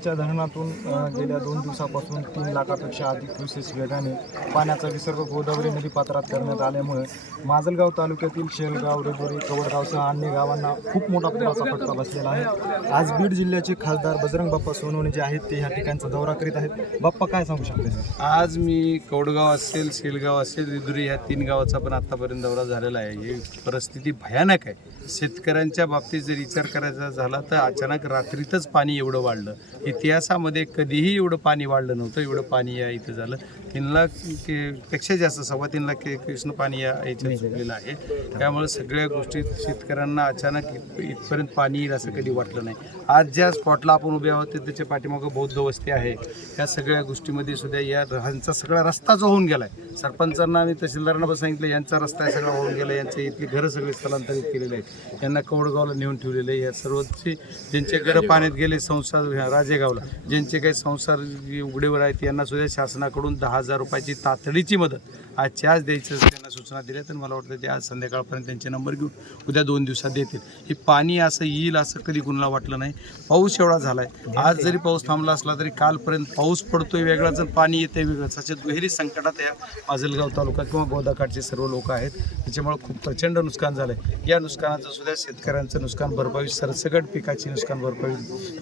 गोदावरीच्या धरणातून गेल्या दोन दिवसापासून तीन लाखापेक्षा अधिक क्युसेस वेगाने पाण्याचा विसर्ग गोदावरी नदी पात्रात करण्यात आल्यामुळे माजलगाव तालुक्यातील शेलगाव रेबोरी कवडगावसह अन्य गावांना खूप मोठा पुराचा फटका बसलेला आहे. आज बीड जिल्ह्याचे खासदार बजरंग बाप्पा सोनवणे जे आहेत ते ह्या ठिकाणचा दौरा करीत आहेत. बाप्पा काय सांगू शकते आज मी कौडगाव असेल शेलगाव असेल रिधुरी ह्या तीन गावाचा पण आतापर्यंत दौरा झालेला आहे. ही परिस्थिती भयानक आहे. शेतकऱ्यांच्या बाबतीत जर विचार करायचा झाला तर अचानक रात्रीतच पाणी एवढं वाढलं. इतिहासामध्ये कधीही एवढं पाणी वाढलं नव्हतं एवढं पाणी या इथं झालं. तीन लाख के- पेक्षा जास्त सव्वा तीन लाख कृष्ण पाणी या याच्यात सुटलेलं आहे. त्यामुळे सगळ्या गोष्टी शेतकऱ्यांना अचानक इथपर्यंत पाणी येईल असं कधी वाटलं नाही. आज ज्या स्पॉटला आपण उभे आहोत त्याच्या पाठीमागं बौद्ध वस्ती आहे. या सगळ्या गोष्टीमध्ये सुद्धा या ह्यांचा सगळा रस्ता जो होऊन गेला आहे सरपंचांना आणि तहसीलदारांना पण सांगितलं यांचा रस्ता आहे सगळा होऊन गेला यांचे इथली घरं सगळी स्थलांतरित केलेले आहेत. यांना कवडगावला नेऊन ठेवलेले आहे या सर्वची ज्यांचे घरं पाण्यात गेले संसार राजेगावला ज्यांचे काही संसार उघडेवर आहेत यांना सुद्धा शासनाकडून दहा हजार रुपयाची तातडीची मदत आजच्या आज असते. त्यांना सूचना दिल्या तर मला वाटतं ते आज संध्याकाळपर्यंत त्यांचे नंबर घेऊन उद्या दोन दिवसात देतील. हे पाणी असं येईल असं कधी कुणाला वाटलं नाही. पाऊस एवढा झाला आहे आज जरी पाऊस थांबला असला तरी कालपर्यंत पाऊस पडतोय वेगळाच आणि पाणी येतंय वेगळंच अशा दुहेरी संकटात या माजलगाव तालुका किंवा गोदाकाठचे सर्व लोक आहेत. त्याच्यामुळे खूप प्रचंड नुकसान झालं आहे या नुकसानाचं सुद्धा शेतकऱ्यांचं नुकसान भरपाई सरसकट पिकाची नुकसान भरपाई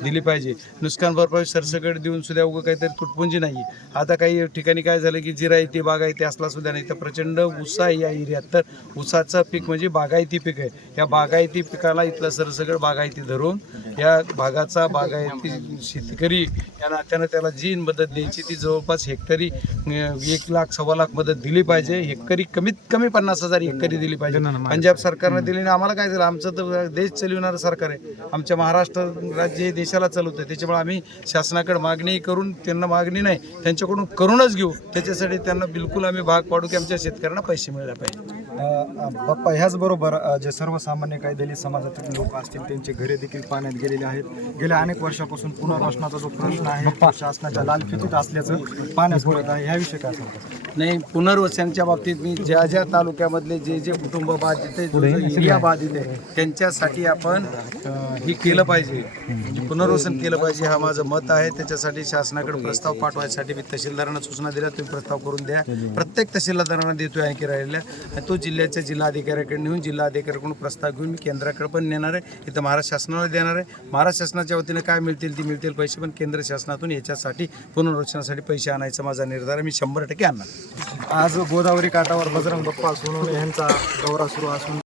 दिली पाहिजे. नुकसान भरपाई सरसकट देऊन सुद्धा उगं काहीतरी तुटपुंजी नाही आता काही ठिकाणी काय झालं की जिरायती बागायती असला सुद्धा नाही. तर प्रचंड ऊस आहे या एरियात. तर ऊसाचं पीक म्हणजे बागायती पीक आहे. या बागायती पिकाला इथलं सरसकट बागायती धरून या भागाचा बागायती शेतकरी या नात्यानं त्याला जी मदत द्यायची. ती जवळपास हेक्टरी एक लाख सव्वा लाख मदत दिली पाहिजे. हेक्टरी कमीत कमी पन्नास हजार हेक्टरी दिली पाहिजे. पंजाब सरकारनं दिली नाही. आम्हाला काय झालं? आमचं तर देश चालविणारं सरकार आहे. आमच्या महाराष्ट्र राज्य हे देशाला चालवतं त्याच्यामुळे आम्ही शासनाकडे मागणी करून त्यांना मागणी नाही. त्यांच्याकडून करूनच घेऊ. त्याच्यासाठी त्यांना बिलकुल आम्ही भाग पाडू की आमच्या शेतकऱ्यांना पैसे मिळाले पाहिजे बाप्पा ह्याचबरोबर जे सर्वसामान्य काही दलित समाजातील लोक असतील त्यांचे घरे देखील पाण्यात गेलेले आहेत. गेल्या अनेक वर्षापासून पुनर्वसनाचा जो प्रश्न आहे तो शासनाच्या लालफितीत असल्याचं पाण्यात पडत आहे. ह्याविषयी काय सांगतात नाही पुनर्वसनाच्या बाबतीत मी ज्या ज्या तालुक्यामधले जे जे कुटुंब बाधित आहे एरिया बाधित आहे त्यांच्यासाठी आपण हे केलं पाहिजे. पुनर्वसन केलं पाहिजे हा माझं मत आहे. त्याच्यासाठी शासनाकडे प्रस्ताव पाठवायसाठी मी तहसीलदारांना सूचना दिल्या. तुम्ही प्रस्ताव करून द्या. प्रत्येक तहसीलदारांना देतोय आणखी राहिलेल्या. आणि तो जिल्ह्याच्या जिल्हाधिकाऱ्याकडे नेऊन जिल्हाधिकाऱ्याकडून प्रस्ताव घेऊन मी केंद्राकडे पण नेणार आहे. इथं महाराष्ट्र शासनाला देणार आहे. महाराष्ट्र शासनाच्या वतीने काय मिळतील ती मिळतील पैसे पण केंद्र शासनातून याच्यासाठी पुनर्वसनासाठी पैसे आणायचा माझा निर्धार आहे. मी शंभर टक्के आणणार. आज गोदावरी काठावर बजरंग बाप्पा सोनवणे यांचा दौरा सुरू असून